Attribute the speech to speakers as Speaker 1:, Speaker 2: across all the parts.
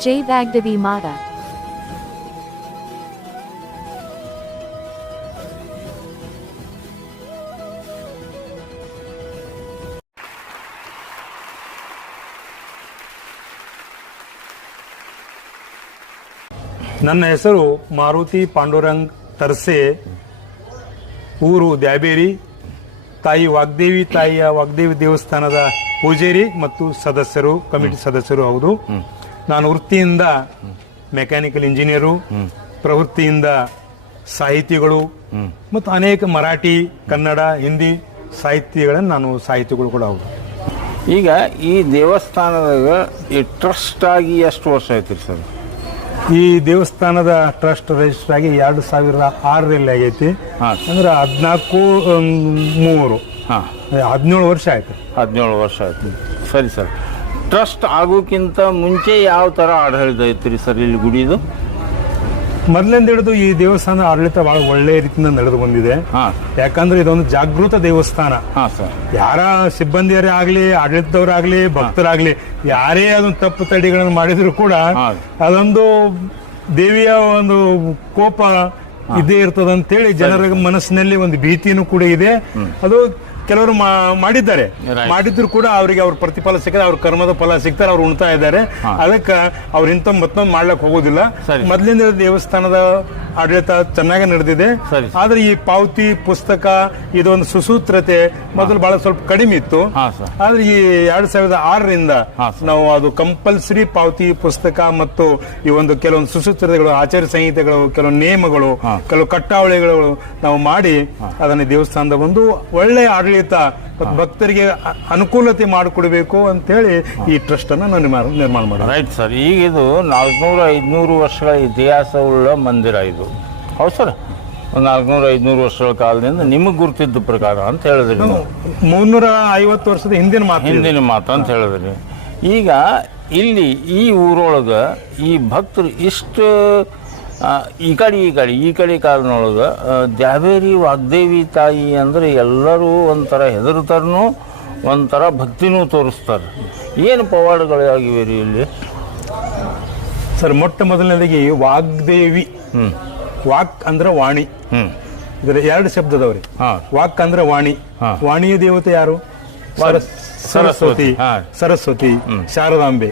Speaker 1: ಜೈ Vagdevi Mata.
Speaker 2: ನನ್ನ ಹೆಸರು ಮಾರುತಿ ಪಾಂಡುರಂಗ್ ತರ್ಸೆ ಊರು ದ್ಯಾಬೇರಿ ತಾಯಿ ವಾಗ್ದೇವಿ ತಾಯಿಯ ವಾಗ್ದೇವಿ ದೇವಸ್ಥಾನದ ಪೂಜೇರಿ ಮತ್ತು ಸದಸ್ಯರು ಕಮಿಟಿ ಸದಸ್ಯರು ಹೌದು. ನಾನು ವೃತ್ತಿಯಿಂದ ಮೆಕ್ಯಾನಿಕಲ್ ಇಂಜಿನಿಯರು ಪ್ರವೃತ್ತಿಯಿಂದ ಸಾಹಿತಿಗಳು ಮತ್ತು ಅನೇಕ ಮರಾಠಿ ಕನ್ನಡ ಹಿಂದಿ ಸಾಹಿತ್ಯಗಳನ್ನು ನಾನು ಸಾಹಿತಿಗಳು ಕೂಡ ಹೌದು.
Speaker 3: ಈಗ ಈ ದೇವಸ್ಥಾನದಾಗ ಈ ಟ್ರಸ್ಟ್ ಆಗಿ ಎಷ್ಟು ವರ್ಷ ಐತ್ರಿ ಸರ್?
Speaker 2: ಈ ದೇವಸ್ಥಾನದ ಟ್ರಸ್ಟ್ ರಿಜಿಸ್ಟರ್ ಆಗಿ ಎರಡು ಸಾವಿರದ ಆರರಲ್ಲಿ ಆಗೈತಿ. ಅಂದ್ರೆ ಹದಿನಾಲ್ಕು ಮೂರು. ಹದಿನೇಳು ವರ್ಷ ಆಯ್ತು.
Speaker 3: ಹದಿನೇಳು ವರ್ಷ ಆಯ್ತು. ಸರಿ ಸರ್. ಟ್ರಸ್ಟ್ ಆಗೋಕ್ಕಿಂತ ಮುಂಚೆ ಯಾವ ಥರ ಆಡಳಿತ ಐತ್ರಿ ಸರ್ ಇಲ್ಲಿ ಗುಡಿದು?
Speaker 2: ಮೊದಲಿಂದ ಹಿಡಿದು ಈ ದೇವಸ್ಥಾನ ಆಡಳಿತ ಬಹಳ ಒಳ್ಳೆ ರೀತಿಯಿಂದ ನಡೆದು ಬಂದಿದೆ.
Speaker 3: ಹಾಂ.
Speaker 2: ಯಾಕಂದ್ರೆ ಇದೊಂದು ಜಾಗೃತ ದೇವಸ್ಥಾನ.
Speaker 3: ಹಾಂ ಸರ್.
Speaker 2: ಯಾರ ಸಿಬ್ಬಂದಿಯರೇ ಆಗ್ಲಿ ಆಡಳಿತದವರಾಗಲಿ ಭಕ್ತರಾಗ್ಲಿ ಯಾರೇ ಅದೊಂದು ತಪ್ಪು ತಡಿಗಳನ್ನು ಮಾಡಿದ್ರು ಕೂಡ ಅದೊಂದು ದೇವಿಯ ಒಂದು ಕೋಪ ಇದೇ ಇರ್ತದಂತೇಳಿ ಜನರ ಮನಸ್ಸಿನಲ್ಲಿ ಒಂದು ಭೀತಿನೂ ಕೂಡ ಇದೆ. ಅದು ಕೆಲವರು ಮಾಡಿದ್ದಾರೆ. ಮಾಡಿದ್ರು ಕೂಡ ಅವರಿಗೆ ಅವ್ರ ಪ್ರತಿಫಲ ಸಿಕ್ಕದೆ ಅವ್ರ ಕರ್ಮದ ಫಲ ಸಿಗ್ತಾರೆ ಅವ್ರು ಉಣ್ತಾ ಇದ್ದಾರೆ. ಅದಕ್ಕೆ ಅವ್ರ ಇಂಥ ಮತ್ತೊಂದು ಮಾಡ್ಲಕ್ ಹೋಗೋದಿಲ್ಲ. ಮೊದಲಿಂದ ದೇವಸ್ಥಾನದ ಆಡಳಿತ ಚೆನ್ನಾಗಿ ನಡೆದಿದೆ. ಆದ್ರೆ ಈ ಪಾವತಿ ಪುಸ್ತಕ ಇದೊಂದು ಸುಸೂತ್ರತೆ ಮೊದಲು ಬಹಳ ಸ್ವಲ್ಪ ಕಡಿಮೆ ಇತ್ತು. ಆದ್ರೆ ಈ ಎರಡ್ ಸಾವಿರದ ಆರರಿಂದ ನಾವು ಅದು ಕಂಪಲ್ಸರಿ ಪಾವತಿ ಪುಸ್ತಕ ಮತ್ತು ಈ ಒಂದು ಕೆಲವೊಂದು ಸುಸೂತ್ರತೆಗಳು ಆಚಾರ ಸಂಹಿತೆಗಳು ಕೆಲವೊಂದು ನಿಯಮಗಳು. ಕೆಲವು ಕಟ್ಟಾವಳಿಗಳು ನಾವು ಮಾಡಿ ಅದನ್ನು ದೇವಸ್ಥಾನದ ಒಂದು ಒಳ್ಳೆಯ ಆಡಳಿತ ಮತ್ತು ಭಕ್ತರಿಗೆ ಅನುಕೂಲತೆ ಮಾಡಿಕೊಡ್ಬೇಕು ಅಂತ ಹೇಳಿ ಈ ಟ್ರಸ್ಟ್ ಅನ್ನು ನಾನು ನಿರ್ಮಾಣ ನಿರ್ಮಾಣ ಮಾಡಿದೆ.
Speaker 3: ರೈಟ್ ಸರ್ ಈಗ ಇದು ನಾಲ್ಕುನೂರು ಐದುನೂರು ವರ್ಷಗಳ ಇತಿಹಾಸವುಳ್ಳ ಮಂದಿರ ಇದು. ಹೌದು ಸರ್. ಒಂದು ನಾಲ್ಕುನೂರು ಐದುನೂರು ವರ್ಷಗಳ ಕಾಲದಿಂದ ನಿಮಗೆ ಗುರುತಿದ್ದ ಪ್ರಕಾರ ಅಂತ ಹೇಳಿದ್ರಿ ನೀವು.
Speaker 2: ಮುನ್ನೂರ ಐವತ್ತು ವರ್ಷದ ಹಿಂದಿನ ಮಾತು
Speaker 3: ಹಿಂದಿನ ಮಾತು ಅಂತ ಹೇಳಿದ್ರಿ. ಈಗ ಇಲ್ಲಿ ಈ ಊರೊಳಗೆ ಈ ಭಕ್ತರು ಇಷ್ಟು ಈ ಕಡೆ ಈ ಕಡೆ ಈ ಕಡೆ ಕಾಲನೊಳಗೆ ದ್ಯಾವೇರಿ ವಾಗ್ದೇವಿ ತಾಯಿ ಅಂದರೆ ಎಲ್ಲರೂ ಒಂಥರ ಹೆದರ್ತಾರನು ಒಂಥರ ಭಕ್ತಿನೂ ತೋರಿಸ್ತಾರೆ. ಏನು ಪವಾಡಗಳಾಗಿವೆ ರೀ ಇಲ್ಲಿ?
Speaker 2: ಸರ್ ಮೊಟ್ಟ ಮೊದಲನೇದಾಗಿ ವಾಗ್ದೇವಿ.
Speaker 3: ಹ್ಞೂ
Speaker 2: ವಾಕ್ ಅಂದ್ರೆ ವಾಣಿ. ಇದರ ಎರಡು ಶಬ್ದದವ್ರಿ. ವಾಕ್ ಅಂದ್ರೆ ವಾಣಿ. ವಾಣಿಯ ದೇವತೆ ಯಾರು? ಸರಸ್-
Speaker 3: ಸರಸ್ವತಿ.
Speaker 2: ಸರಸ್ವತಿ. ಶಾರದಾಂಬೆ.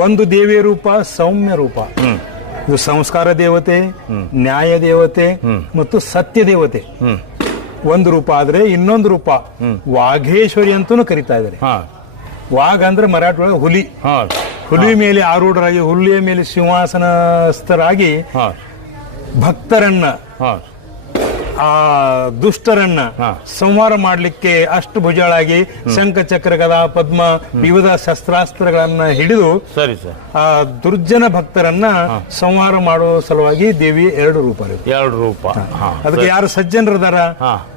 Speaker 2: ಒಂದು ದೇವಿಯ ರೂಪ ಸೌಮ್ಯ ರೂಪ. ಇದು ಸಂಸ್ಕಾರ ದೇವತೆ ನ್ಯಾಯ ದೇವತೆ ಮತ್ತು ಸತ್ಯ ದೇವತೆ. ಒಂದು ರೂಪ ಆದ್ರೆ ಇನ್ನೊಂದು ರೂಪ. ವಾಘೇಶ್ವರಿ ಅಂತಲೂ ಕರಿತಾ ಇದ್ದಾರೆ ವಾಘ ಅಂದ್ರೆ ಮರಾಠ ಹುಲಿ. ಹುಲಿ ಮೇಲೆ ಆರೂಢರಾಗಿ ಹುಲಿಯ ಮೇಲೆ ಸಿಂಹಾಸನಸ್ಥರಾಗಿ ಭಕ್ತರನ್ನ ಆ ದುಷ್ಟರನ್ನ. ಸಂಹಾರ ಮಾಡಲಿಕ್ಕೆ ಅಷ್ಟು ಭುಜಾಳಾಗಿ ಶಂಖ ಚಕ್ರ ಗದಾ ಪದ್ಮ ವಿವಿಧ ಶಸ್ತ್ರಾಸ್ತ್ರಗಳನ್ನ ಹಿಡಿದು
Speaker 3: ಸರಿ ಸರ್.
Speaker 2: ಆ ದುರ್ಜನ ಭಕ್ತರನ್ನ ಸಂಹಾರ ಮಾಡುವ ಸಲುವಾಗಿ ದೇವಿ ಎರಡು ರೂಪ ಇರುತ್ತೆ.
Speaker 3: ಎರಡು ರೂಪ.
Speaker 2: ಅದಕ್ಕೆ ಯಾರು ಸಜ್ಜನರದಾರ.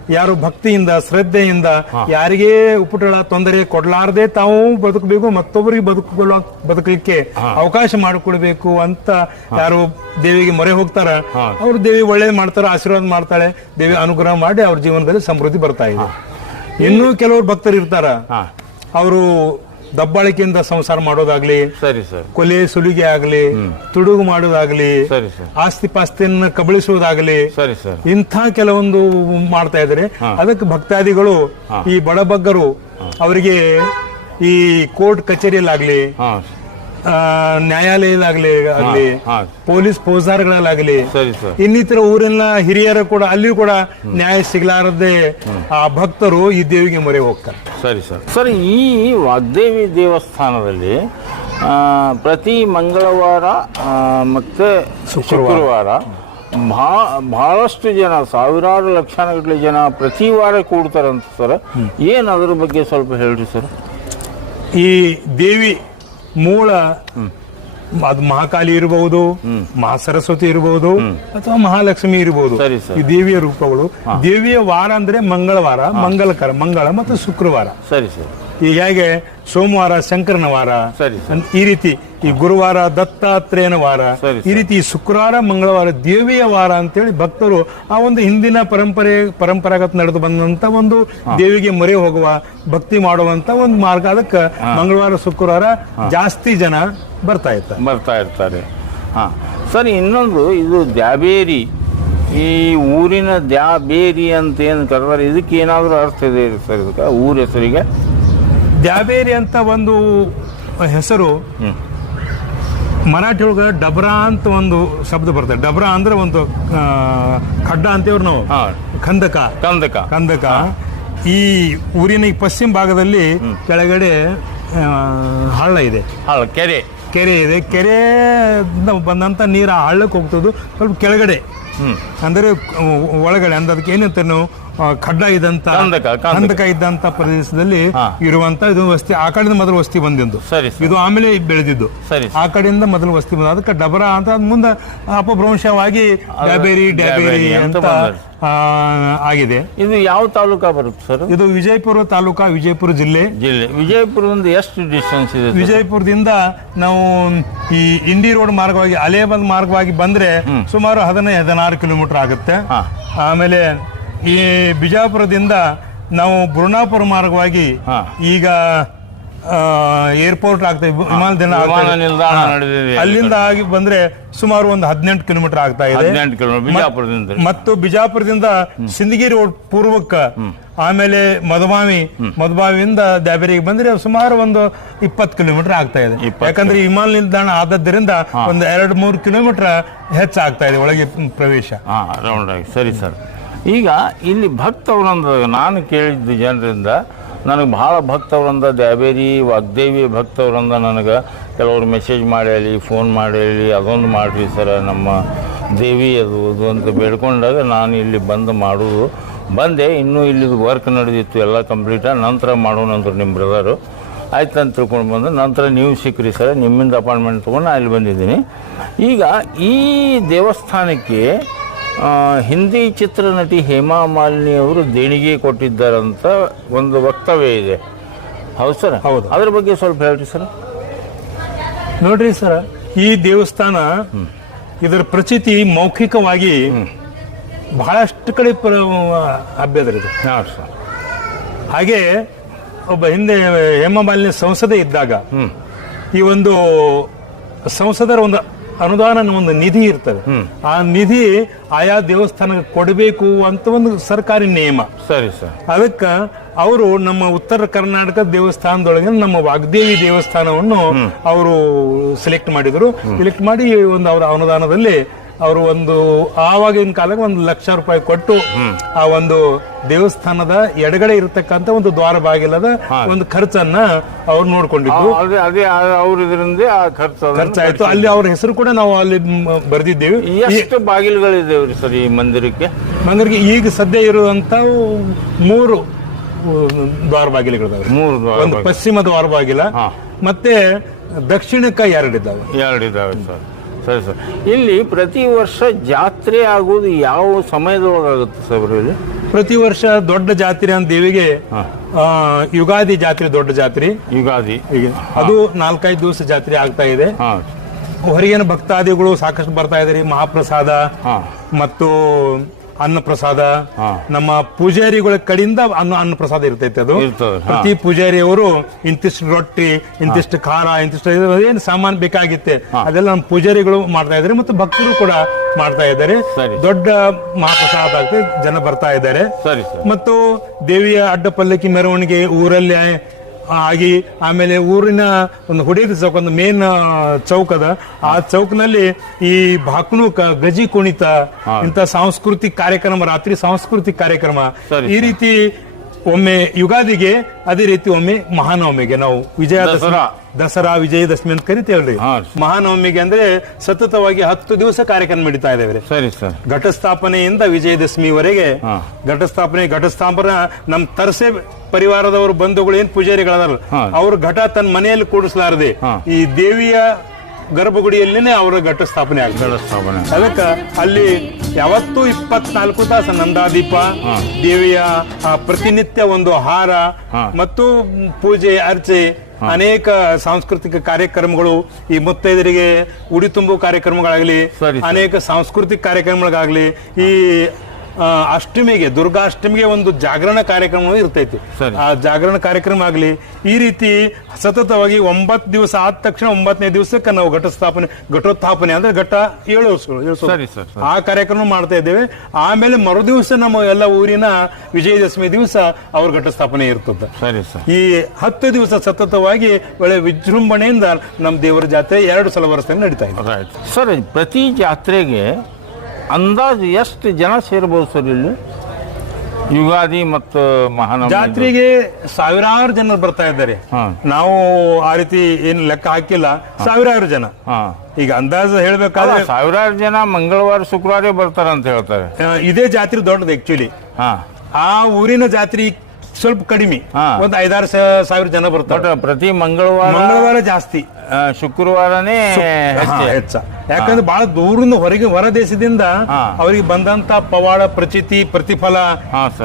Speaker 2: ಯಾರು ಭಕ್ತಿಯಿಂದ ಶ್ರದ್ಧೆಯಿಂದ ಯಾರಿಗೇ ಉಪಟಳ ತೊಂದರೆ ಕೊಡಲಾರದೆ ತಾವು ಬದುಕಬೇಕು ಮತ್ತೊಬ್ಬರಿಗೆ ಬದುಕೊಳ್ಳ ಬದುಕಲಿಕ್ಕೆ ಅವಕಾಶ ಮಾಡಿಕೊಡ್ಬೇಕು ಅಂತ ಯಾರು ದೇವಿಗೆ ಮೊರೆ ಹೋಗ್ತಾರ. ಅವ್ರು ದೇವಿ ಒಳ್ಳೇದು ಮಾಡ್ತಾರ ಆಶೀರ್ವಾದ ಮಾಡ್ತಾಳೆ ದೇವಿ ಅನುಗ್ರಹ ಮಾಡಿ ಅವ್ರ ಜೀವನದಲ್ಲಿ ಸಮೃದ್ಧಿ ಬರ್ತಾ ಇದೆ. ಇನ್ನೂ ಕೆಲವರು ಭಕ್ತರು ಇರ್ತಾರ ಅವರು ದಬ್ಬಾಳಿಕೆಯಿಂದ ಸಂಸಾರ ಮಾಡೋದಾಗ್ಲಿ
Speaker 3: ಸರಿ ಸರ್.
Speaker 2: ಕೊಲೆ ಸುಲಿಗೆ ಆಗ್ಲಿ ತುಡುಗು ಮಾಡೋದಾಗ್ಲಿ
Speaker 3: ಸರಿ ಸರ್.
Speaker 2: ಆಸ್ತಿ ಪಾಸ್ತಿಯನ್ನು ಕಬಳಿಸುವುದಾಗ್ಲಿ
Speaker 3: ಸರಿ ಸರ್.
Speaker 2: ಇಂಥ ಕೆಲವೊಂದು ಮಾಡ್ತಾ ಇದ್ದಾರೆ. ಅದಕ್ಕೆ ಭಕ್ತಾದಿಗಳು ಈ ಬಡಬಗ್ಗರು ಅವರಿಗೆ ಈ ಕೋರ್ಟ್ ಕಚೇರಿಯಲ್ಲಾಗ್ಲಿ ನ್ಯಾಯಾಲಯದಾಗ್ಲಿ ಆಗಲಿ. ಪೊಲೀಸ್
Speaker 3: ಸರ್
Speaker 2: ಇನ್ನಿತರ ಊರಿನ ಹಿರಿಯರು ಕೂಡ ಅಲ್ಲಿಯೂ ಕೂಡ ನ್ಯಾಯ ಸಿಗಲಾರದೆ ಆ ಭಕ್ತರು ಈ ದೇವಿಗೆ ಮೊರೆ ಹೋಗ್ತಾರೆ.
Speaker 3: ಸರಿ ಸರ್. ಸರ್ ಈ ವಾಗ್ದೇವಿ ದೇವಸ್ಥಾನದಲ್ಲಿ ಪ್ರತಿ ಮಂಗಳವಾರ ಮತ್ತೆ ಶುಕ್ರವಾರ. ಭಾ ಬಹಳಷ್ಟು ಜನ ಸಾವಿರಾರು ಲಕ್ಷಾನುಗಟ್ಟಲೆ ಜನ ಪ್ರತಿ ವಾರ ಕೂಡ್ತಾರಂತ ಸರ್. ಏನು ಅದ್ರ ಬಗ್ಗೆ ಸ್ವಲ್ಪ ಹೇಳ್ರಿ ಸರ್?
Speaker 2: ಈ ದೇವಿ ಮೂಲ ಅದು ಮಹಾಕಾಲಿ ಇರಬಹುದು ಮಹಾ ಸರಸ್ವತಿ ಇರಬಹುದು ಅಥವಾ ಮಹಾಲಕ್ಷ್ಮಿ ಇರಬಹುದು ಈ ದೇವಿಯ ರೂಪಗಳು. ದೇವಿಯ ವಾರ ಅಂದ್ರೆ ಮಂಗಳವಾರ ಮಂಗಳಕರ ಮಂಗಳ ಮತ್ತು ಶುಕ್ರವಾರ.
Speaker 3: ಸರಿ ಸರ್.
Speaker 2: ಹೀಗಾಗಿ ಸೋಮವಾರ ಶಂಕರನ ವಾರ
Speaker 3: ಸರಿ, ಸರ್.
Speaker 2: ಈ ರೀತಿ ಈ ಗುರುವಾರ ದತ್ತಾತ್ರೇಯನ ವಾರ
Speaker 3: ಸರಿ,
Speaker 2: ಈ ರೀತಿ ಈ ಶುಕ್ರವಾರ ಮಂಗಳವಾರ ದೇವಿಯ ವಾರ ಅಂತೇಳಿ ಭಕ್ತರು ಆ ಒಂದು ಹಿಂದಿನ ಪರಂಪರೆ ಪರಂಪರಾಗತ ನಡೆದು ಬಂದಂತ ಒಂದು ದೇವಿಗೆ ಮೊರೆ ಹೋಗುವ ಭಕ್ತಿ ಮಾಡುವಂತ ಒಂದು ಮಾರ್ಗ. ಅದಕ್ಕೆ ಮಂಗಳವಾರ ಶುಕ್ರವಾರ ಜಾಸ್ತಿ ಜನ ಬರ್ತಾ ಇರ್ತಾರೆ.
Speaker 3: ಬರ್ತಾ ಇರ್ತಾರೆ. ಹಾಂ. ಸರ್ ಇನ್ನೊಂದು ಇದು ದ್ಯಾಬೇರಿ. ಈ ಊರಿನ ದ್ಯಾಬೇರಿ ಅಂತ ಏನು ಕರೆದಾರೆ ಇದಕ್ಕೆ ಏನಾದರೂ ಅರ್ಥ ಇದೆ ಸರ್ ಇದಕ್ಕೆ? ಊರ ಹೆಸರಿಗೆ?
Speaker 2: ದ್ಯಾಬೇರಿ ಅಂತ ಒಂದು ಹೆಸರು. ಮರಾಠಿ ಒಳಗ ಡಬ್ರಾ ಅಂತ ಒಂದು ಶಬ್ದ ಬರ್ತದೆ. ಡಬ್ರಾ ಅಂದ್ರೆ ಒಂದು ಖಡ್ಡ ಅಂತೇವ್ರು ನಾವು? ಕಂದಕ.
Speaker 3: ಕಂದಕ.
Speaker 2: ಕಂದಕ. ಈ ಊರಿನ ಈ ಪಶ್ಚಿಮ ಭಾಗದಲ್ಲಿ ಕೆಳಗಡೆ ಹಳ್ಳ ಇದೆ.
Speaker 3: ಹಳ್ಳ ಕೆರೆ.
Speaker 2: ಕೆರೆ ಇದೆ. ಕೆರೆ ಬಂದಂತ ನೀರು ಆ ಹಳ್ಳಕ್ಕೆ ಹೋಗ್ತದ್ದು. ಸ್ವಲ್ಪ ಕೆಳಗಡೆ. ಅಂದರೆ ಒಳಗಡೆ. ಅಂದ್ರೆ ಅದಕ್ಕೆ ಏನಂತ ನಾವು? ಖಡ್ಡ ಇದ್ದಂತ
Speaker 3: ಕಂದಕ,
Speaker 2: ಇದ್ದಂತ ಪ್ರದೇಶದಲ್ಲಿ ಇರುವಂತ ಇದು ವಸ್ತಿ ಆ ಕಡೆಯಿಂದ ಮೊದಲು ವಸ್ತಿ ಬಂದಿದ್ದು. ಇದು ಆಮೇಲೆ ಬೆಳೆದಿದ್ದು. ಆ ಕಡೆಯಿಂದ ಮೊದಲು ವಸ್ತಿ ಬಂದ ಅದಕ್ಕೆ ಡಬರ ಅಂತ ಮುಂದೆ ಅಪಭ್ರಂಶವಾಗಿ ಡಬೇರಿ ಡಬೇರಿ
Speaker 3: ಅಂತ
Speaker 2: ಆಗಿದೆ.
Speaker 3: ಇದು ಯಾವ ತಾಲೂಕಾ ಬರುತ್ತೆ ಸರ್?
Speaker 2: ಇದು ವಿಜಯಪುರ ತಾಲೂಕಾ ವಿಜಯಪುರ ಜಿಲ್ಲೆ.
Speaker 3: ಜಿಲ್ಲೆ. ವಿಜಯಪುರದಿಂದ ಎಷ್ಟು ಡಿಸ್ಟೆನ್ಸ್ ಇದೆ
Speaker 2: ವಿಜಯಪುರದಿಂದ ನಾವು ಈ ಇಂಡಿ ರೋಡ್ ಮಾರ್ಗವಾಗಿ ಅಲೇಬಲ್ ಮಾರ್ಗವಾಗಿ ಬಂದ್ರೆ ಸುಮಾರು ಹದಿನೈದು ಹದಿನಾರು ಕಿಲೋಮೀಟರ್ ಆಗುತ್ತೆ. ಆಮೇಲೆ ಈ ಬಿಜಾಪುರದಿಂದ ನಾವು ಬುರ್ಣಾಪುರ ಮಾರ್ಗವಾಗಿ. ಈಗ ಏರ್ಪೋರ್ಟ್ ಆಗ್ತಾ ವಿಮಾನ ನಿಲ್ದಾಣ ಅಲ್ಲಿಂದ ಆಗಿ ಬಂದ್ರೆ ಸುಮಾರು ಒಂದು ಹದಿನೆಂಟು ಕಿಲೋಮೀಟರ್ ಆಗ್ತಾ ಇದೆ. ಮತ್ತು ಬಿಜಾಪುರದಿಂದ ಸಿಂದಗಿರಿ ರೋಡ್ ಪೂರ್ವಕ್ಕ ಆಮೇಲೆ ಮಧುಬಾವಿ ಮಧುಬಾವಿಯಿಂದ ದ್ಯಾಬೇರಿಗೆ ಬಂದ್ರೆ ಸುಮಾರು ಒಂದು ಇಪ್ಪತ್ತು ಕಿಲೋಮೀಟರ್ ಆಗ್ತಾ ಇದೆ. ಯಾಕಂದ್ರೆ ವಿಮಾನ ನಿಲ್ದಾಣ ಆದದ್ದರಿಂದ ಒಂದು ಎರಡು ಮೂರು ಕಿಲೋಮೀಟರ್ ಹೆಚ್ಚಾಗ್ತಾ ಇದೆ ಒಳಗೆ ಪ್ರವೇಶ.
Speaker 3: ಸರಿ ಸರ್. ಈಗ ಇಲ್ಲಿ ಭಕ್ತವೃಂದ ನಾನು ಕೇಳಿದ್ದ ಜನರಿಂದ, ನನಗೆ ಬಹಳ ಭಕ್ತವೃಂದ ದ್ಯಾಬೇರಿ, ವಾಗ್ದೇವಿ ಭಕ್ತವೃಂದ ನನಗೆ ಕೆಲವರು ಮೆಸೇಜ್ ಮಾಡಿ ಫೋನ್ ಮಾಡಿ ಹೇಳಿ, ಅದೊಂದು ಮಾಡಿರಿ ಸರ, ನಮ್ಮ ದೇವಿ ಅದು ಅದು ಅಂತ ಬೇಡ್ಕೊಂಡಾಗ ನಾನು ಇಲ್ಲಿ ಬಂದು ಮಾಡೋದು. ಬಂದೆ, ಇನ್ನೂ ಇಲ್ಲಿ ವರ್ಕ್ ನಡೆದಿತ್ತು, ಎಲ್ಲ ಕಂಪ್ಲೀಟ ನಂತರ ಮಾಡೋಣ ಅಂದರು ನಿಮ್ಮ ಬ್ರದರು ಆಯ್ತು ಅಂತ ತಿಳ್ಕೊಂಡು ಬಂದು ನಂತರ ನೀವು ಸಿಕ್ಕ್ರಿ ಸರ್, ನಿಮ್ಮಿಂದ ಅಪಾಯಿಂಟ್ಮೆಂಟ್ ತೊಗೊಂಡು ಅಲ್ಲಿ ಬಂದಿದ್ದೀನಿ. ಈಗ ಈ ದೇವಸ್ಥಾನಕ್ಕೆ ಹಿಂದಿ ಚಿತ್ರನಟಿ ಹೇಮಾ ಮಾಲಿನಿ ಅವರು ದೇಣಿಗೆ ಕೊಟ್ಟಿದ್ದಾರಂತ ಒಂದು ವಕ್ತವ್ಯ ಇದೆ. ಹೌದು ಸರ್?
Speaker 2: ಹೌದು.
Speaker 3: ಅದ್ರ ಬಗ್ಗೆ ಸ್ವಲ್ಪ ಹೇಳ್ರಿ ಸರ್.
Speaker 2: ನೋಡ್ರಿ ಸರ್ ಈ ದೇವಸ್ಥಾನ ಇದರ ಪ್ರಚಿತಿ ಮೌಖಿಕವಾಗಿ ಬಹಳಷ್ಟು ಕಡೆ ಪ್ರ
Speaker 3: ಹಾಂ ಸರ್.
Speaker 2: ಹಾಗೆ ಒಬ್ಬ ಹಿಂದೆ ಹೇಮಾ ಮಾಲಿನಿ ಸಂಸದೆ ಇದ್ದಾಗ ಈ ಒಂದು ಸಂಸದರ ಒಂದು ಅನುದಾನ ಒಂದು ನಿಧಿ ಇರ್ತದೆ. ಆ ನಿಧಿ ಆಯಾ ದೇವಸ್ಥಾನಕ್ಕೆ ಕೊಡಬೇಕು ಅಂತ ಒಂದು ಸರ್ಕಾರಿ ನಿಯಮ.
Speaker 3: ಸರಿ ಸರ್.
Speaker 2: ಅದಕ್ಕ ಅವರು ನಮ್ಮ ಉತ್ತರ ಕರ್ನಾಟಕ ದೇವಸ್ಥಾನದೊಳಗೆ ನಮ್ಮ ವಾಗ್ದೇವಿ ದೇವಸ್ಥಾನವನ್ನು ಅವರು ಸೆಲೆಕ್ಟ್ ಮಾಡಿದ್ರು. ಸೆಲೆಕ್ಟ್ ಮಾಡಿ ಒಂದು ಅವರ ಅನುದಾನದಲ್ಲಿ ಅವರು ಒಂದು ಆವಾಗಿನ ಕಾಲಕ್ಕೆ ಒಂದು ಲಕ್ಷ ರೂಪಾಯಿ ಕೊಟ್ಟು ಆ ಒಂದು ದೇವಸ್ಥಾನದ ಎಡಗಡೆ ಇರತಕ್ಕಂತ ಒಂದು ದ್ವಾರ ಬಾಗಿಲದ ಒಂದು ಖರ್ಚನ್ನ ಅವ್ರು ನೋಡ್ಕೊಂಡಿದ್ರು
Speaker 3: ಅದೇ ಅದೇ ಅವ್ರ ಇದರಿಂದ ಆ ಖರ್ಚು
Speaker 2: ಖರ್ಚಾಯ್ತು. ಅಲ್ಲಿ ಅವ್ರ ಹೆಸರು ಕೂಡ ನಾವು ಅಲ್ಲಿ ಬರೆದಿದ್ದೇವೆ.
Speaker 3: ಎಷ್ಟು ಬಾಗಿಲುಗಳಿದ್ದೇವ್ರಿ ಸರ್ ಈ ಮಂದಿರಕ್ಕೆ?
Speaker 2: ಮಂದಿರಕ್ಕೆ ಈಗ ಸದ್ಯ ಇರುವಂತ ಮೂರು ದ್ವಾರ ಬಾಗಿಲುಗಳಿದಾವೆ
Speaker 3: ಮೂರು ದ್ವಾರ
Speaker 2: ಒಂದು ಪಶ್ಚಿಮ ದ್ವಾರ ಬಾಗಿಲ. ಮತ್ತೆ ದಕ್ಷಿಣಕ್ಕ ಎರಡಿದ್ದಾವೆ
Speaker 3: ಎರಡಿದ್ದಾವೆ ಸರ್. ಸರಿ ಸರ್. ಇಲ್ಲಿ ಪ್ರತಿ ವರ್ಷ ಜಾತ್ರೆ ಆಗೋದು ಯಾವ ಸಮಯದೊಳಗಾಗುತ್ತೆ ಸರ್ ಇಲ್ಲಿ?
Speaker 2: ಪ್ರತಿ ವರ್ಷ ದೊಡ್ಡ ಜಾತ್ರೆ ಅಂತ ದೇವಿಗೆ ಯುಗಾದಿ ಜಾತ್ರೆ ದೊಡ್ಡ ಜಾತ್ರೆ.
Speaker 3: ಯುಗಾದಿ.
Speaker 2: ಅದು ನಾಲ್ಕೈದು ದಿವಸ ಜಾತ್ರೆ ಆಗ್ತಾ ಇದೆ. ಹೊರಗಿನ ಭಕ್ತಾದಿಗಳು ಸಾಕಷ್ಟು ಬರ್ತಾ ಇದ್ದಾರೆ. ಮಹಾಪ್ರಸಾದ ಮತ್ತು ಅನ್ನ ಪ್ರಸಾದ ನಮ್ಮ ಪೂಜಾರಿಗಳ ಕಡೆಯಿಂದ ಅನ್ನ ಅನ್ನ ಪ್ರಸಾದ ಇರ್ತೈತೆ ಅದು. ಪ್ರತಿ ಪೂಜಾರಿ ಅವರು ಇಂತಿಷ್ಟು ರೊಟ್ಟಿ ಇಂತಿಷ್ಟು ಖಾರ ಇಂತಿಷ್ಟು ಏನು ಸಾಮಾನು ಬೇಕಾಗಿತ್ತೆ ಅದೆಲ್ಲ ನಮ್ಮ ಪೂಜಾರಿಗಳು ಮಾಡ್ತಾ ಇದ್ದಾರೆ ಮತ್ತು ಭಕ್ತರು ಕೂಡ ಮಾಡ್ತಾ ಇದ್ದಾರೆ. ದೊಡ್ಡ ಮಹಾಪ್ರಸಾದ ಆಗ್ತದೆ ಜನ ಬರ್ತಾ ಇದ್ದಾರೆ. ಮತ್ತು ದೇವಿಯ ಅಡ್ಡ ಪಲ್ಲಕ್ಕಿ ಮೆರವಣಿಗೆ ಊರಲ್ಲಿ ಆಗಿ ಆಮೇಲೆ ಊರಿನ ಒಂದು ಹುಡುಗ ಚೌಕ ಒಂದು ಮೇನ್ ಅದ. ಆ ಚೌಕ್ನಲ್ಲಿ ಈ ಭಾಕ್ನೂಕ ಗಜಿ ಕುಣಿತ ಇಂಥ ಸಾಂಸ್ಕೃತಿಕ ಕಾರ್ಯಕ್ರಮ ರಾತ್ರಿ ಸಾಂಸ್ಕೃತಿಕ ಕಾರ್ಯಕ್ರಮ ಈ ರೀತಿ ಒಮ್ಮೆ ಯುಗಾದಿಗೆ ಅದೇ ರೀತಿ ಒಮ್ಮೆ ಮಹಾನವಮಿಗೆ ನಾವು ವಿಜಯ
Speaker 3: ದಸರಾ.
Speaker 2: ದಸರಾ ವಿಜಯದಶಮಿ ಅಂತ ಕರಿತೇವಲ್ರಿ. ಮಹಾನವಮಿಗೆ ಅಂದ್ರೆ ಸತತವಾಗಿ ಹತ್ತು ದಿವಸ ಕಾರ್ಯಕ್ರಮ ನಡೀತಾ ಇದ್ದೇವೆ
Speaker 3: ಸರಿ ಸರ್
Speaker 2: ಘಟಸ್ಥಾಪನೆಯಿಂದ ವಿಜಯದಶಮಿವರೆಗೆ. ಘಟಸ್ಥಾಪನೆ ಘಟಸ್ಥಾಪನ ನಮ್ ತರಸೆ ಪರಿವಾರದವರು ಬಂಧುಗಳು ಏನ್ ಪೂಜಾರಿಗಳದಾರ
Speaker 3: ಹಾ.
Speaker 2: ಅವ್ರ ಘಟ ತನ್ನ ಮನೆಯಲ್ಲಿ ಕೂಡಿಸಲಾರದೆ ಈ ದೇವಿಯ ಗರ್ಭಗುಡಿಯಲ್ಲೇನೆ ಅವರ ಘಟ ಸ್ಥಾಪನೆ ಆಗ್ತದೆ.
Speaker 3: ಸ್ಥಾಪನೆ
Speaker 2: ಅದಕ್ಕ ಅಲ್ಲಿ ಯಾವತ್ತೂ ಇಪ್ಪತ್ನಾಲ್ಕು ತಾಸು ನಂದಾದೀಪ ದೇವಿಯ ಆ, ಪ್ರತಿನಿತ್ಯ ಒಂದು ಹಾರ ಮತ್ತು ಪೂಜೆ ಅರ್ಚೆ ಅನೇಕ ಸಾಂಸ್ಕೃತಿಕ ಕಾರ್ಯಕ್ರಮಗಳು ಈ ಮುತ್ತೈದರಿಗೆ ಉಡಿ ತುಂಬು ಕಾರ್ಯಕ್ರಮಗಳಾಗಲಿ. ಅನೇಕ ಸಾಂಸ್ಕೃತಿಕ ಕಾರ್ಯಕ್ರಮಗಳಾಗಲಿ ಈ ಅಷ್ಟಮಿಗೆ ದುರ್ಗಾಷ್ಟಮಿಗೆ ಒಂದು ಜಾಗರಣ ಕಾರ್ಯಕ್ರಮ ಇರ್ತೈತಿ. ಆ ಜಾಗರಣ ಕಾರ್ಯಕ್ರಮ ಆಗಲಿ ಈ ರೀತಿ ಸತತವಾಗಿ ಒಂಬತ್ತು ದಿವಸ ಆದ ತಕ್ಷಣ ಒಂಬತ್ತನೇ ದಿವಸಕ್ಕೆ ನಾವು ಘಟ ಸ್ಥಾಪನೆ ಘಟೋತ್ಥಾಪನೆ ಅಂದ್ರೆ ಘಟ
Speaker 3: ಏಳು
Speaker 2: ಆ ಕಾರ್ಯಕ್ರಮ ಮಾಡ್ತಾ ಇದ್ದೇವೆ. ಆಮೇಲೆ ಮರುದಿವಸ ನಮ್ಮ ಎಲ್ಲ ಊರಿನ ವಿಜಯದಶಮಿ ದಿವಸ ಅವ್ರ ಘಟ ಸ್ಥಾಪನೆ ಇರ್ತದೆ.
Speaker 3: ಸರಿ ಸರ್.
Speaker 2: ಈ ಹತ್ತು ದಿವಸ ಸತತವಾಗಿ ಒಳ್ಳೆ ವಿಜೃಂಭಣೆಯಿಂದ ನಮ್ಮ ದೇವರ ಜಾತ್ರೆ ಎರಡು ಸಲ ವರ್ಷ ನಡೀತಾ ಇದೆ.
Speaker 3: ಸರ್ ಪ್ರತಿ ಜಾತ್ರೆಗೆ ಅಂದಾಜು ಎಷ್ಟು ಜನ ಸೇರ್ಬೋದು ಸರ್ ಇಲ್ಲಿ? ಯುಗಾದಿ ಮತ್ತು ಮಹಾನವಮಿ
Speaker 2: ಜಾತ್ರೆಗೆ ಸಾವಿರಾರು ಜನರು ಬರ್ತಾ ಇದ್ದಾರೆ. ನಾವು ಆ ರೀತಿ ಏನ್ ಲೆಕ್ಕ ಹಾಕಿಲ್ಲ. ಸಾವಿರಾರು ಜನ. ಈಗ ಅಂದಾಜು ಹೇಳ್ಬೇಕಾದ್ರೆ
Speaker 3: ಸಾವಿರಾರು ಜನ ಮಂಗಳವಾರ ಶುಕ್ರವಾರ ಬರ್ತಾರ ಅಂತ ಹೇಳ್ತಾರೆ
Speaker 2: ಇದೇ ಜಾತ್ರೆ ದೊಡ್ಡದು ಆಕ್ಚುಲಿ ಆ ಊರಿನ ಜಾತ್ರೆ ಸ್ವಲ್ಪ ಕಡಿಮೆ. ಒಂದು ಐದಾರು ಸಾವಿರ ಜನ ಬರ್ತಾರೆ
Speaker 3: ಪ್ರತಿ ಮಂಗಳವಾರ
Speaker 2: ಮಂಗಳವಾರ ಜಾಸ್ತಿ
Speaker 3: ಶುಕ್ರವಾರನೇ ಹೆಚ್ಚ
Speaker 2: ಯಾಕಂದ್ರೆ ಬಹಳ ದೂರಿಂದ ಹೊರಗೆ ಹೊರ ದೇಶದಿಂದ. ಅವರಿಗೆ ಬಂದಂತ ಪವಾಡ ಪ್ರಚಿತಿ ಪ್ರತಿಫಲ.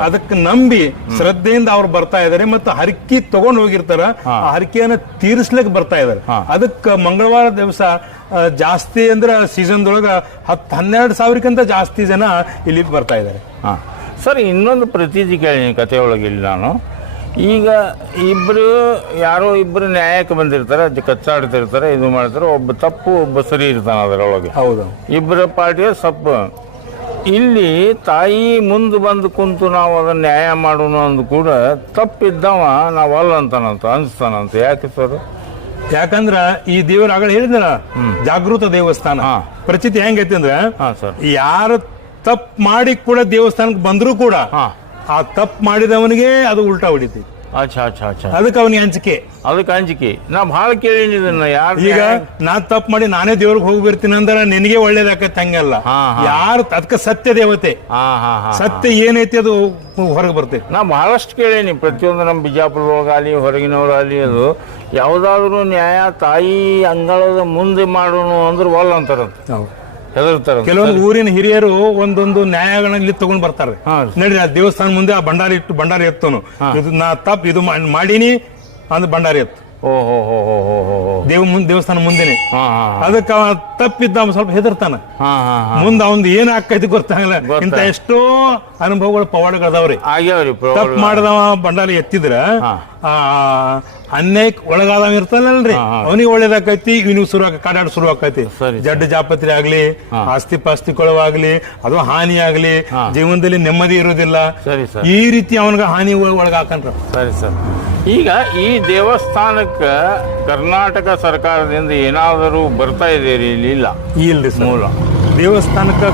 Speaker 2: ಅದಕ್ಕೆ ನಂಬಿ ಶ್ರದ್ಧೆಯಿಂದ ಅವ್ರು ಬರ್ತಾ ಇದಾರೆ ಮತ್ತು ಹರಕಿ ತಗೊಂಡ್ ಹೋಗಿರ್ತಾರ. ಆ ಹರಕೆಯನ್ನ ತೀರಿಸ್ಲಿಕ್ಕೆ ಬರ್ತಾ ಇದಾರೆ. ಅದಕ್ಕೆ ಮಂಗಳವಾರ ದಿವಸ ಜಾಸ್ತಿ ಅಂದ್ರೆ ಸೀಸನ್ದೊಳಗ ಹತ್ತು ಹನ್ನೆರಡು ಸಾವಿರಕ್ಕಿಂತ ಜಾಸ್ತಿ ಜನ ಇಲ್ಲಿ ಬರ್ತಾ ಇದಾರೆ
Speaker 3: ಹಾ ಸರ್ ಇನ್ನೊಂದು ಪ್ರತೀತಿ ಕೇಳಿ ಕಥೆಯೊಳಗೆ ಒಳಗೆ ಇಲ್ಲಿ ನಾನು. ಈಗ ಇಬ್ಬರು ಯಾರೋ ಇಬ್ಬರು ನ್ಯಾಯಕ್ಕೆ ಬಂದಿರ್ತಾರೆ ಅದು ಕಚ್ಚಾಡ್ತಿರ್ತಾರೆ ಇದು ಮಾಡ್ತಾರೆ ಒಬ್ಬ ತಪ್ಪು ಒಬ್ಬ ಸರಿ ಇರ್ತಾನೆ ಅದರೊಳಗೆ.
Speaker 2: ಹೌದು.
Speaker 3: ಇಬ್ಬರ ಪಾರ್ಟಿಯ ಸಪ್ಪು ಇಲ್ಲಿ ತಾಯಿ ಮುಂದೆ ಬಂದು ಕುಂತು ನಾವು ಅದನ್ನು ನ್ಯಾಯ ಮಾಡೋಣ ಅಂದ್ ಕೂಡ ತಪ್ಪಿದ್ದವ ನಾವು ಅಲ್ಲ ಅಂತಾನಂತ ಅನ್ಸ್ತಾನಂತ. ಯಾಕೆ ಸರ್?
Speaker 2: ಯಾಕಂದ್ರ ಈ ದೇವರ ಆಗಲೇ ಹೇಳಿದ್ನಲ್ಲ ಜಾಗೃತ ದೇವಸ್ಥಾನ.
Speaker 3: ಹಾ.
Speaker 2: ಪ್ರಚಿತಿ ಹೆಂಗೈತಿ ಅಂದ್ರೆ
Speaker 3: ಹಾಂ ಸರ್.
Speaker 2: ಯಾರು ತಪ್ಪು ಮಾಡಿ ಕೂಡ ದೇವಸ್ಥಾನಕ್ಕೆ ಬಂದರೂ ಕೂಡ ಆ ತಪ್ಪು ಮಾಡಿದವನಿಗೆ ಅದು ಉಲ್ಟಾ ಹೊಡಿತಿ
Speaker 3: ಅಚ್ಚಾ ಅಚ್ಚಾ ಅಚ್ಚಾ.
Speaker 2: ಅದಕ್ಕೆ ಅವನಿಗೆ ಅಂಜಿಕೆ.
Speaker 3: ಅದಕ್ಕೆ ಅಂಜಿಕೆ. ನಾ ಭಾಳ ಕೇಳೀನಿ ಇದನ್ನ ಯಾರು
Speaker 2: ಈಗ ನಾ ತಪ್ಪು ಮಾಡಿ ನಾನೇ ದೇವ್ರಿಗೆ ಹೋಗಿ ಬರ್ತೀನಿ ಅಂದ್ರೆ ನಿನಗೆ ಒಳ್ಳೇದಾಕತ್ತೆ ಹಂಗಲ್ಲ. ಯಾರು ಅದಕ್ಕೆ ಸತ್ಯ ದೇವತೆ?
Speaker 3: ಹಾ ಹಾ ಹಾ
Speaker 2: ಸತ್ಯ ಏನೈತಿ ಅದು ಹೊರಗೆ ಬರ್ತೈತಿ.
Speaker 3: ನಾ ಬಹಳಷ್ಟು ಕೇಳೀನಿ. ಪ್ರತಿಯೊಂದು ನಮ್ಮ ಬಿಜಾಪುರದೊಳಗಾಗಲಿ ಹೊರಗಿನವರಾಗಲಿ ಅದು ಯಾವುದಾದ್ರೂ ನ್ಯಾಯ ತಾಯಿ ಅಂಗಳದ ಮುಂದೆ ಮಾಡೋಣ ಅಂದ್ರೆ ಒಲ್ಲ ಅಂತಾರಂತ.
Speaker 2: ಕೆಲವೊಂದು ಊರಿನ ಹಿರಿಯರು ಒಂದೊಂದು ನ್ಯಾಯಗಳನ್ನ ಇಲ್ಲಿ ತಗೊಂಡ್ ಬರ್ತಾರೆ. ನಡೀರಿ ಆ ದೇವಸ್ಥಾನ ಮುಂದೆ ಆ ಭಂಡಾರಿ ಇಟ್ಟು ಭಂಡಾರಿ ಎತ್ತನು. ಇದು ನಾ ತಪ್ಪು ಇದು ಮಾಡೀನಿ ಅಂದ್ ಭಂಡಾರಿ ಎತ್ತು. ದೇವ ಮುಂದೆ ದೇವಸ್ಥಾನ ಮುಂದೆನೆ. ಅದಕ್ಕೆ ಅವ ತಪ್ಪಿದ್ದ ಅವ್ನು ಸ್ವಲ್ಪ ಹೆದರ್ತಾನ. ಮುಂದ ಅವನ್ ಏನ್ ಆಕೈತಿ ಗೊತ್ತಾಗಲ್ಲ. ಇಂತ ಎಷ್ಟೋ ಅನುಭವಗಳು ಪವಾಡಗಳದವ್ರಿ. ತಪ್ಪು ಮಾಡಿದವ ಬಂಡಾರಿ ಎತ್ತಿದ್ರ ಆ ಅನ್ಯಾಯಕ್ ಒಳಗಾದ ಇರ್ತಾನಲ್ರಿ. ಅವನಿಗೆ ಒಳ್ಳೇದಾಕೈತಿ ಇವನಿಗೆ ಶುರು ಕಾಡಾಡ ಶುರು ಆಕೈತಿ ಜಡ್ಡ ಜಾಪತ್ರಿ ಆಗ್ಲಿ ಆಸ್ತಿ ಪಾಸ್ತಿ ಕೊಳವಾಗ್ಲಿ ಅದು ಹಾನಿ ಆಗ್ಲಿ. ಜೀವನದಲ್ಲಿ ನೆಮ್ಮದಿ ಇರೋದಿಲ್ಲ
Speaker 3: ಸರಿ ಸರ್.
Speaker 2: ಈ ರೀತಿ ಅವನಿಗೆ ಹಾನಿ ಒಳಗಾಕನ್ರ
Speaker 3: ಸರಿ ಸರ್. ಈಗ ಈ ದೇವಸ್ಥಾನಕ್ಕೆ ಕರ್ನಾಟಕ ಸರ್ಕಾರದಿಂದ ಏನಾದರೂ ಬರ್ತಾ ಇದೆ ರೀ? ಇಲ್ಲಿ. ಇಲ್ಲ
Speaker 2: ಇಲ್ರಿ.
Speaker 3: ಮೂಲ.
Speaker 2: ದೇವಸ್ಥಾನಕ್ಕ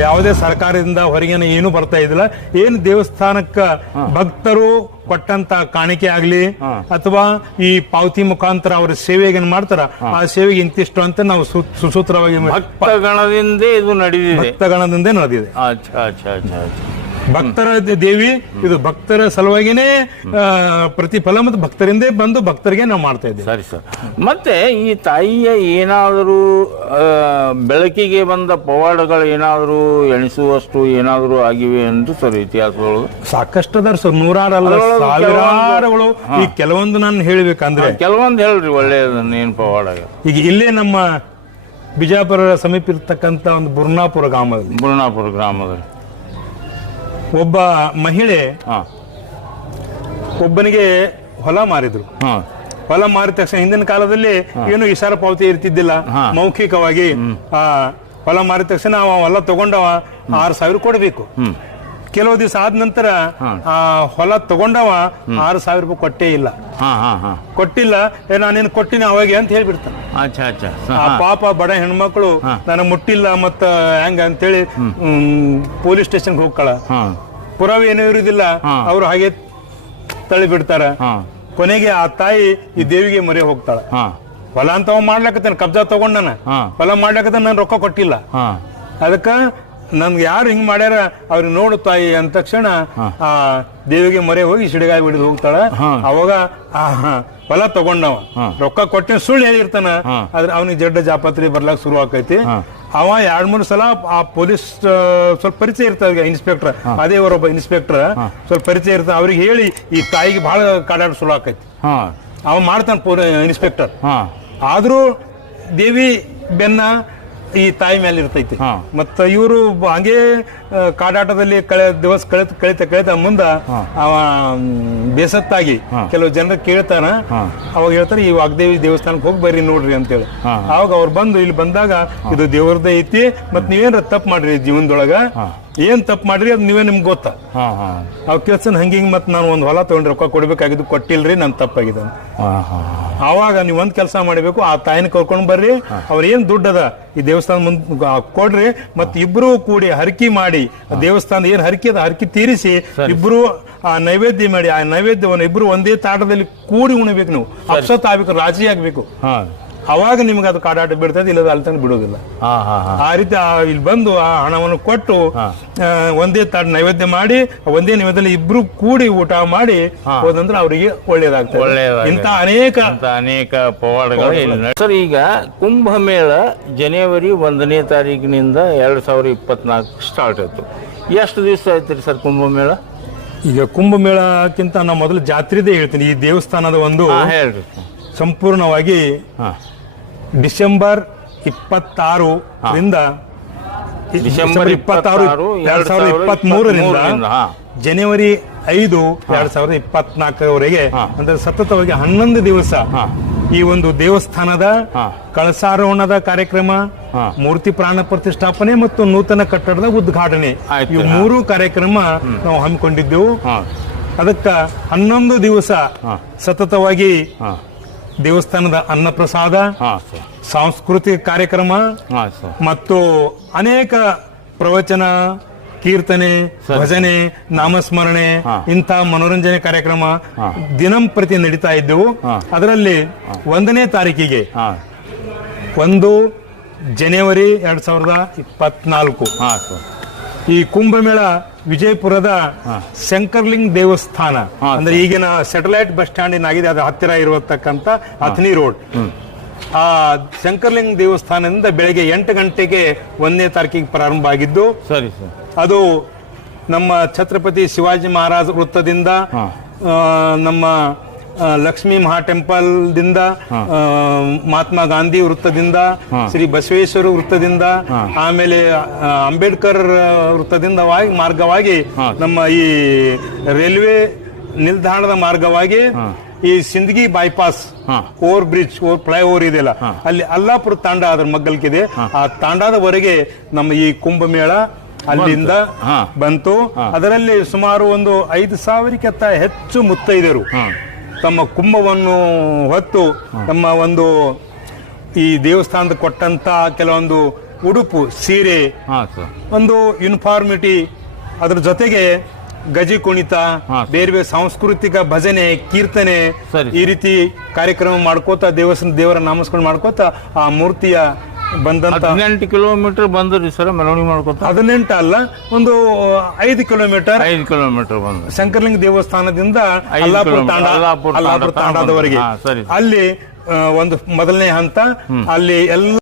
Speaker 2: ಯಾವುದೇ ಸರ್ಕಾರದಿಂದ ಹೊರಗಿನ ಏನು ಬರ್ತಾ ಇದಿಲ್ಲ ಏನು ದೇವಸ್ಥಾನಕ್ಕ ಭಕ್ತರು ಕೊಟ್ಟಂತ ಕಾಣಿಕೆ ಆಗ್ಲಿ ಅಥವಾ ಈ ಪಾವತಿ ಮುಖಾಂತರ ಅವರ ಸೇವೆಗೆ ಏನ್ ಮಾಡ್ತಾರ? ಆ ಸೇವೆಗೆ ಇಂತಿಷ್ಟು ಅಂತ ನಾವು ಸುಸೂತ್ರವಾಗಿ
Speaker 3: ಭಕ್ತಗಣದಿಂದ ಇದು ನಡೆದಿದೆ.
Speaker 2: ಭಕ್ತಗಣದಿಂದ ನಡೆದಿದೆ.
Speaker 3: ಅಚ್ಚಾ ಅಚ್ಚಾ ಅಚ್ಚಾ.
Speaker 2: ಭಕ್ತರ ದೇವಿ ಇದು ಭಕ್ತರ ಸಲುವಾಗಿನೇ ಪ್ರತಿಫಲ ಮತ್ತು ಭಕ್ತರಿಂದೇ ಬಂದು ಭಕ್ತರಿಗೆ ನಾವು ಮಾಡ್ತಾ ಇದ್ದೀವಿ.
Speaker 3: ಸರಿ ಸರ್. ಮತ್ತೆ ಈ ತಾಯಿಯ ಏನಾದರೂ ಬೆಳಕಿಗೆ ಬಂದ ಪವಾಡಗಳು ಏನಾದರೂ ಎಣಿಸುವಷ್ಟು ಏನಾದರೂ ಆಗಿವೆ ಎಂದು ಸರ್ ಇತಿಹಾಸಗಳು?
Speaker 2: ಸಾಕಷ್ಟು ಅದಾರ ಸರ್ ನೂರಾರಲ್ಲ
Speaker 3: ಅಲ್ಲ
Speaker 2: ಸಾವಿರಾರುಗಳು. ಈ ಕೆಲವೊಂದು ನಾನು ಹೇಳ್ಬೇಕಂದ್ರೆ
Speaker 3: ಕೆಲವೊಂದು ಹೇಳ್ರಿ ಒಳ್ಳೆಯದನ್ನು ಏನು ಪವಾಡ
Speaker 2: ಈಗ ಇಲ್ಲೇ ನಮ್ಮ ಬಿಜಾಪುರ ಸಮೀಪ ಇರ್ತಕ್ಕಂಥ ಒಂದು ಬುರ್ನಾಪುರ ಗ್ರಾಮದಲ್ಲಿ.
Speaker 3: ಬುರ್ನಾಪುರ ಗ್ರಾಮದಲ್ಲಿ.
Speaker 2: ಒಬ್ಬ ಮಹಿಳೆ ಒಬ್ಬನಿಗೆ ಹೊಲ ಮಾರಿದ್ರು.
Speaker 3: ಹಾ.
Speaker 2: ಹೊಲ ಮಾರಿದ ತಕ್ಷಣ ಹಿಂದಿನ ಕಾಲದಲ್ಲಿ ಏನು ಇಶಾರ ಪಾವತಿ ಇರ್ತಿದ್ದಿಲ್ಲ. ಮೌಖಿಕವಾಗಿ ಆ ಹೊಲ ಮಾರಿದ ತಕ್ಷಣ ಅವ ಹೊಲ ತಗೊಂಡವ ಆರು ಸಾವಿರ ಕೊಡಬೇಕು. ಕೆಲವು ದಿವಸ ಆದ ನಂತರ ಆ ಹೊಲ ತಗೊಂಡವ ಆರು ಸಾವಿರ ರೂಪಾಯಿ ಕೊಟ್ಟೇ ಇಲ್ಲ. ಕೊಟ್ಟಿಲ್ಲ ಏ ನಾನೇನು ಕೊಟ್ಟಿನ ಅವಾಗೆ ಅಂತ ಹೇಳ್ಬಿಡ್ತಾನೆ. ಆ ಪಾಪ ಬಡ ಹೆಣ್ಮಕ್ಳು. ನನಗೆ ಮುಟ್ಟಿಲ್ಲ ಮತ್ತ ಹೆಂಗ ಅಂತೇಳಿ ಪೊಲೀಸ್ ಸ್ಟೇಷನ್ಗೆ ಹೋಗ್ಕಳ ಪುರಾವೆ ಏನೂ ಇರುವುದಿಲ್ಲ. ಅವ್ರು ಹಾಗೆ ತಳ್ಳಿ ಬಿಡ್ತಾರ ಕೊನೆಗೆ ಆ ತಾಯಿ ಈ ದೇವಿಗೆ ಮರೆ ಹೋಗ್ತಾಳ. ಹೊಲ ಅಂತ ಮಾಡ್ಲಕತ್ತಾನ ಕಬ್ಜಾ ತಗೊಂಡನ.
Speaker 3: ಹಾ.
Speaker 2: ಹೊಲ ಮಾಡ್ಲಾಕತ್ತ ನಾನು ರೊಕ್ಕ ಕೊಟ್ಟಿಲ್ಲ. ಅದಕ್ಕ ನನ್ಗೆ ಯಾರು ಹಿಂಗ್ ಮಾಡ್ಯಾರ ಅವ್ರಿಗೆ ನೋಡು ತಾಯಿ ಅಂದ ತಕ್ಷಣ ಆ ದೇವಿಗೆ ಮೊರೆ ಹೋಗಿ ಸಿಡಿಗಾಯಿ ಬಿಡಿದು ಹೋಗ್ತಾಳ. ಅವಾಗ ಆ ಹೊಲ ತಗೊಂಡವ. ರೊಕ್ಕ ಕೊಟ್ಟಿನ ಸುಳ್ಳು ಹೇಳಿರ್ತಾನ. ಆದ್ರೆ ಅವನಿಗೆ ಜಡ್ಡ ಜಾಪತ್ರೆ ಬರ್ಲಾಕ್ ಶುರು ಆಕೈತಿ. ಅವ ಎರಡ್ ಮೂರು ಸಲ ಆ ಪೊಲೀಸ್ ಸ್ವಲ್ಪ ಪರಿಚಯ ಇರ್ತದೆ ಇನ್ಸ್ಪೆಕ್ಟರ್ ಅದೇ ಅವರೊಬ್ಬ ಇನ್ಸ್ಪೆಕ್ಟರ್ ಸ್ವಲ್ಪ ಪರಿಚಯ ಇರ್ತಾನ ಅವ್ರಿಗೆ ಹೇಳಿ ಈ ತಾಯಿಗೆ ಬಹಳ ಕಾಡಾಡ ಶುರು ಆಕೈತಿ. ಅವ ಮಾಡ್ತಾನ ಇನ್ಸ್ಪೆಕ್ಟರ್ ಆದ್ರೂ ದೇವಿ ಬೆನ್ನ ಈ ತಾಯಿ ಮೇಲೆ ಇರ್ತೈತಿ
Speaker 3: ಮತ್ತೆ
Speaker 2: ಮತ್ತ ಇವರು ಹಂಗೆ ಕಾಡಾಟದಲ್ಲಿ ಕಳೆ ದಿವಸ ಕಳಿತ ಕಳಿತ ಕಳಿತ ಮುಂದ ಅವ ಬೇಸತ್ತಾಗಿ ಕೆಲವು ಜನರು ಕೇಳ್ತಾನ ಅವಾಗ ಹೇಳ್ತಾರೆ ಈ ವಾಗ್ದೇವಿ ದೇವಸ್ಥಾನಕ್ಕೆ ಹೋಗಿ ಬರ್ರಿ ನೋಡ್ರಿ ಅಂತೇಳಿ. ಅವಾಗ ಅವ್ರು ಬಂದು ಇಲ್ಲಿ ಬಂದಾಗ ಇದು ದೇವ್ರದ್ದೇ ಐತಿ ಮತ್ ನೀವೇನ್ರ ತಪ್ಪು ಮಾಡ್ರಿ ಜೀವನದೊಳಗ? ಏನ್ ತಪ್ಪು ಮಾಡ್ರಿ ಅದ್ ನೀವೇ ನಿಮ್ಗೆ ಗೊತ್ತಾ. ಅವ್ ಕೆಲ್ಸನ ಹಂಗೆ ಹಿಂಗೆ ಮತ್ತೆ ನಾನು ಒಂದು ಹೊಲ ತಗೊಂಡ್ರೆ ರೊಕ್ಕ ಕೊಡ್ಬೇಕಾಗಿದ್ದು ಕೊಟ್ಟಿಲ್ರಿ ನನ್ ತಪ್ಪಾಗಿದೆ ಅವಾಗ
Speaker 3: ನೀವ್ ಹಾ.
Speaker 2: ಆವಾಗ ನೀವು ಒಂದ್ ಕೆಲಸ ಮಾಡಬೇಕು ಆ ತಾಯಿನ ಕರ್ಕೊಂಡ್ ಬರ್ರಿ. ಅವ್ರ ಏನ್ ದುಡ್ಡದ ಈ ದೇವಸ್ಥಾನ ಮುಂದ್ ಕೊಡ್ರಿ ಮತ್ತೆ ಇಬ್ರು ಕೂಡಿ ಹರಕಿ ಮಾಡಿ ಆ ದೇವಸ್ಥಾನ ಏನ್ ಹರಕೆ ಅದ ಹರಕೆ ತೀರಿಸಿ ಇಬ್ರು ಆ ನೈವೇದ್ಯ ಮಾಡಿ ಆ ನೈವೇದ್ಯವನ್ನು ಇಬ್ರು ಒಂದೇ ತಾಟದಲ್ಲಿ ಕೂಡಿ ಉಣಬೇಕು ನೀವು. ಅಪ್ಸತ್ ಆಗ್ಬೇಕು ರಾಜಿ ಆಗ್ಬೇಕು ಅವಾಗ ನಿಮ್ಗೆ ಅದು ಕಾಡಾಟ ಬಿಡ್ತದೆ ಇಲ್ಲದ ಅಲ್ಲಿ ತನಕ ಬಿಡೋದಿಲ್ಲ. ಆ ರೀತಿ ಇಲ್ಲಿ ಬಂದು ಆ ಹಣವನ್ನು ಕೊಟ್ಟು ಒಂದೇ ತಾಟ ನೈವೇದ್ಯ ಮಾಡಿ ಒಂದೇ ನೈವೇದ್ಯದಲ್ಲಿ ಇಬ್ರು ಕೂಡಿ ಊಟ ಮಾಡಿ ಹೋದಂದ್ರೆ ಅವರಿಗೆ ಒಳ್ಳೇದಾಗ್ತದೆ.
Speaker 3: ಇಂತ
Speaker 2: ಇಂಥ ಅನೇಕ
Speaker 3: ಅನೇಕ ಪವಾಡಗಳು ಸರ್ ಈಗ ಕುಂಭಮೇಳ ಜನವರಿ ಒಂದನೇ ತಾರೀಕಿನಿಂದ ಎರಡು ಸಾವಿರ ಇಪ್ಪತ್ನಾಲ್ಕು ಸ್ಟಾರ್ಟ್ ಆಯ್ತು. ಎಷ್ಟು ದಿವಸ ಆಯ್ತು ಸರ್ ಕುಂಭಮೇಳ?
Speaker 2: ಈಗ ಕುಂಭಮೇಳಕ್ಕಿಂತ ನಾವು ಮೊದಲು ಜಾತ್ರೆದೇ ಹೇಳ್ತೀನಿ. ಈ ದೇವಸ್ಥಾನದ ಒಂದು ಸಂಪೂರ್ಣವಾಗಿ ಡಿಸೆಂಬರ್ ಇಪ್ಪತ್ತಾರು ರಿಂದ
Speaker 3: ಡಿಸೆಂಬರ್
Speaker 2: ಇಪ್ಪತ್ತಾರು ಎರಡ್ ಸಾವಿರದ ಇಪ್ಪತ್ತ್ ಮೂರರಿಂದ ಜನವರಿ ಐದು ಎರಡ್ ಸಾವಿರದ ಇಪ್ಪತ್ನಾಲ್ಕರವರೆಗೆ ಅಂದ್ರೆ ಸತತವಾಗಿ ಹನ್ನೊಂದು ದಿವಸ ಈ ಒಂದು ದೇವಸ್ಥಾನದ. ಕಳಸಾರೋಹಣದ ಕಾರ್ಯಕ್ರಮ ಮೂರ್ತಿ ಪ್ರಾಣ ಪ್ರತಿಷ್ಠಾಪನೆ ಮತ್ತು ನೂತನ ಕಟ್ಟಡದ ಉದ್ಘಾಟನೆ. ಈ ಮೂರು ಕಾರ್ಯಕ್ರಮ ನಾವು ಹಮ್ಮಿಕೊಂಡಿದ್ದೆವು. ಅದಕ್ಕ ಹನ್ನೊಂದು ದಿವಸ ಸತತವಾಗಿ ದೇವಸ್ಥಾನದ ಅನ್ನಪ್ರಸಾದ ಸಾಂಸ್ಕೃತಿಕ ಕಾರ್ಯಕ್ರಮ ಮತ್ತು ಅನೇಕ ಪ್ರವಚನ ಕೀರ್ತನೆ ಭಜನೆ ನಾಮಸ್ಮರಣೆ ಇಂಥ ಮನೋರಂಜನೆ ಕಾರ್ಯಕ್ರಮ ದಿನಂಪ್ರತಿ ನಡೀತಾ ಇದ್ದವು. ಅದರಲ್ಲಿ ಒಂದನೇ ತಾರೀಕಿಗೆ ಒಂದು ಜನವರಿ ಎರಡ್ ಸಾವಿರದ ಇಪ್ಪತ್ನಾಲ್ಕು. ಈ ಕುಂಭಮೇಳ ವಿಜಯಪುರದ ಶಂಕರ್ಲಿಂಗ್ ದೇವಸ್ಥಾನ. ಅಂದ್ರೆ ಈಗಿನ ಸ್ಯಾಟಲೈಟ್ ಬಸ್ ಸ್ಟ್ಯಾಂಡ್ ಆಗಿದೆ ಅದ್ರ ಹತ್ತಿರ ಇರತಕ್ಕಂತ ಅಥನಿ ರೋಡ್ ಆ ಶಂಕರ್ಲಿಂಗ್ ದೇವಸ್ಥಾನದಿಂದ ಬೆಳಗ್ಗೆ ಎಂಟು ಗಂಟೆಗೆ ಒಂದನೇ ತಾರೀಕಿಗೆ ಪ್ರಾರಂಭ ಆಗಿದ್ದು
Speaker 3: ಸರಿ ಸರ್.
Speaker 2: ಅದು ನಮ್ಮ ಛತ್ರಪತಿ ಶಿವಾಜಿ ಮಹಾರಾಜ ವೃತ್ತದಿಂದ ನಮ್ಮ ಲಕ್ಷ್ಮೀ ಮಹಾ ಟೆಂಪಲ್ ದಿಂದ ಮಹಾತ್ಮ ಗಾಂಧಿ ವೃತ್ತದಿಂದ ಶ್ರೀ ಬಸವೇಶ್ವರ ವೃತ್ತದಿಂದ ಆಮೇಲೆ ಅಂಬೇಡ್ಕರ್ ವೃತ್ತದಿಂದವಾಗಿ ಮಾರ್ಗವಾಗಿ ನಮ್ಮ ಈ ರೈಲ್ವೆ ನಿಲ್ದಾಣದ ಮಾರ್ಗವಾಗಿ ಈ Sindagi bypass. Over bridge over fly over ಇದೆಯಲ್ಲ ಅಲ್ಲಿ ಅಲ್ಲಾಪುರ ತಾಂಡ ಅದ್ರ ಮಗ್ಗಲ್ಕಿದೆ. ಆ ತಾಂಡದವರೆಗೆ ನಮ್ಮ ಈ ಕುಂಭಮೇಳ ಅಲ್ಲಿಂದ ಬಂತು. ಅದರಲ್ಲಿ ಸುಮಾರು ಒಂದು ಐದು ಸಾವಿರಕ್ಕಿಂತ ಹೆಚ್ಚು ಮುತ್ತೈದೆಯರು. ತಮ್ಮ ಕುಂಭವನ್ನು ಹೊತ್ತು ತಮ್ಮ ಒಂದು ಈ ದೇವಸ್ಥಾನದ ಕೊಟ್ಟಂತ ಕೆಲವೊಂದು ಉಡುಪು ಸೀರೆ ಒಂದು ಯೂನಿಫಾರ್ಮಿಟಿ ಅದರ ಜೊತೆಗೆ ಗಜಿ ಕುಣಿತ ಬೇರೆ ಬೇರೆ ಸಾಂಸ್ಕೃತಿಕ ಭಜನೆ ಕೀರ್ತನೆ. ಈ ರೀತಿ ಕಾರ್ಯಕ್ರಮ ಮಾಡ್ಕೋತ ದೇವಸ್ಥಾನ ದೇವರ ನಾಮಸ್ಕೊಂಡು ಮಾಡ್ಕೋತ ಆ ಮೂರ್ತಿಯ ಬಂದಂತ
Speaker 3: ಹದಿನೆಂಟು ಕಿಲೋಮೀಟರ್ ಬಂದ್ರಿ ಸರ್ ಮೆರವಣಿಗೆ ಮಾಡ್ಕೊತ.
Speaker 2: ಹದಿನೆಂಟು ಅಲ್ಲ ಒಂದು ಐದು ಕಿಲೋಮೀಟರ್
Speaker 3: ಐದು ಕಿಲೋಮೀಟರ್ ಬಂದ್
Speaker 2: ಶಂಕರಲಿಂಗ ದೇವಸ್ಥಾನದಿಂದ ಅಲ್ಲಾಪುರ ತಾಂಡ
Speaker 3: ಅಲ್ಲಾಪುರ ತಾಂಡ
Speaker 2: ಅಲ್ಲಾಪುರ ತಾಂಡದವರೆಗೆ. ಅಲ್ಲಿ ಒಂದು ಮೊದಲನೇ ಹಂತ ಅಲ್ಲಿ ಎಲ್ಲ